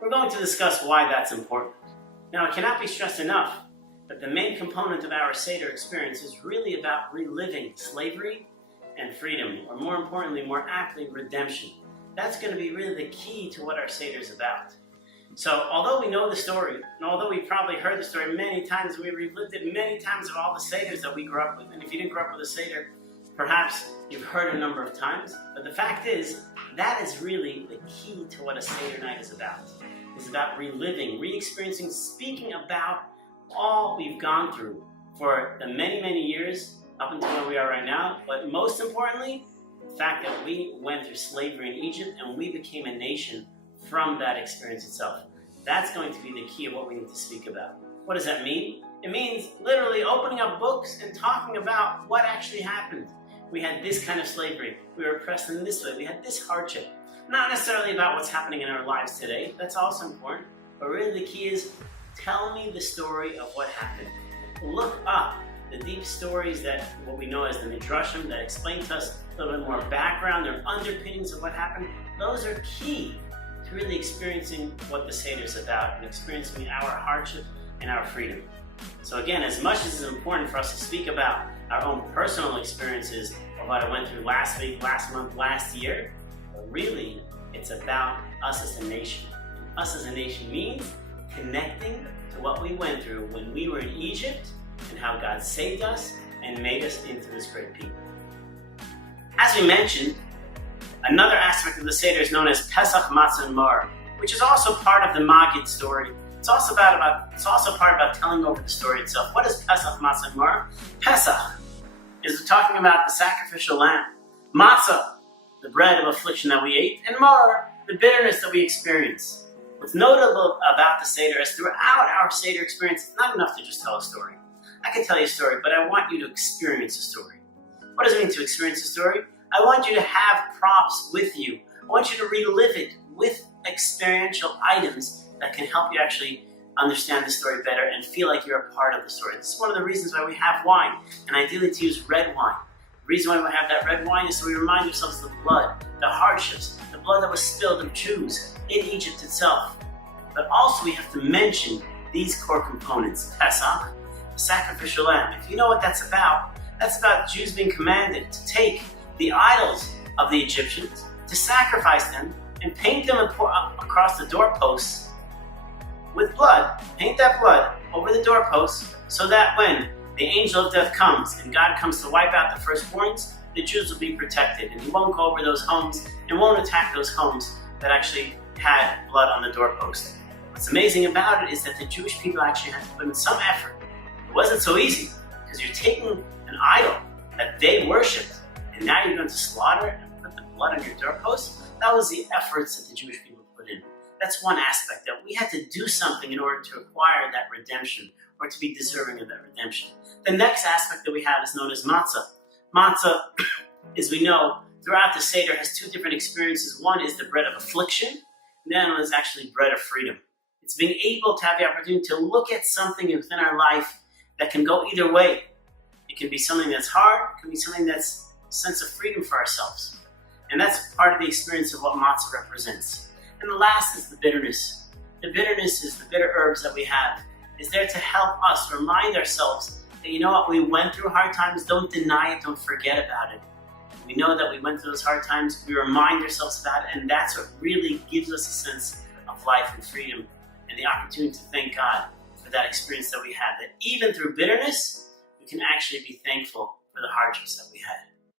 we're going to discuss why that's important. Now, it cannot be stressed enough that the main component of our Seder experience is really about reliving slavery and freedom, or more importantly, more aptly, redemption. That's going to be really the key to what our Seder is about. So, although we know the story, and although we've probably heard the story many times, we relived it many times of all the Seders that we grew up with, and if you didn't grow up with a Seder, perhaps you've heard a number of times, but the fact is, that is really the key to what a Seder night is about. It's about reliving, re-experiencing, speaking about all we've gone through for the many, many years up until where we are right now, but most importantly, the fact that we went through slavery in Egypt and we became a nation from that experience itself. That's going to be the key of what we need to speak about. What does that mean? It means literally opening up books and talking about what actually happened. We had this kind of slavery. We were oppressed in this way. We had this hardship. Not necessarily about what's happening in our lives today. That's also important. But really the key is, tell me the story of what happened. Look up the deep stories that what we know as the Midrashim that explain to us a little bit more background or underpinnings of what happened. Those are key to really experiencing what the Seder is about and experiencing our hardship and our freedom. So again, as much as it's important for us to speak about our own personal experiences of what I went through last week, last month, last year, but really it's about us as a nation. Us as a nation means connecting to what we went through when we were in Egypt and how God saved us and made us into this great people. As we mentioned, another aspect of the Seder is known as Pesach, Matzah, and Mar, which is also part of the Maggid story. It's also part about telling over the story itself. What is Pesach, Matzah, and Mar? Pesach is talking about the sacrificial lamb. Matzah, the bread of affliction that we ate, and Mar, the bitterness that we experience. What's notable about the Seder is throughout our Seder experience, it's not enough to just tell a story. I can tell you a story, but I want you to experience a story. What does it mean to experience a story? I want you to have props with you. I want you to relive it with experiential items that can help you actually understand the story better and feel like you're a part of the story. This is one of the reasons why we have wine, and ideally to use red wine. The reason why we have that red wine is so we remind ourselves of the blood, the hardships, the blood that was spilled of Jews in Egypt itself. But also we have to mention these core components. Pesach, the sacrificial lamb. If you know what that's about Jews being commanded to take the idols of the Egyptians, to sacrifice them, and paint them across the doorposts with blood. Paint that blood over the doorposts so that when the angel of death comes and God comes to wipe out the firstborns, the Jews will be protected and he won't go over those homes and won't attack those homes that actually had blood on the doorpost. What's amazing about it is that the Jewish people actually had to put in some effort. It wasn't so easy because you're taking an idol that they worshipped and now you're going to slaughter and put the blood on your doorpost. That was the efforts that the Jewish people put in. That's one aspect, that we had to do something in order to acquire that redemption or to be deserving of that redemption. The next aspect that we have is known as matzah. Matzah, as we know, throughout the Seder has two different experiences. One is the bread of affliction, and the other one is actually bread of freedom. It's being able to have the opportunity to look at something within our life that can go either way. It can be something that's hard, it can be something that's a sense of freedom for ourselves. And that's part of the experience of what matzah represents. And the last is the bitterness. The bitterness is the bitter herbs that we have. It's there to help us remind ourselves that, you know what, we went through hard times, don't deny it, don't forget about it. We know that we went through those hard times, we remind ourselves about it, and that's what really gives us a sense of life and freedom and the opportunity to thank God for that experience that we had. That even through bitterness, we can actually be thankful for the hardships that we had.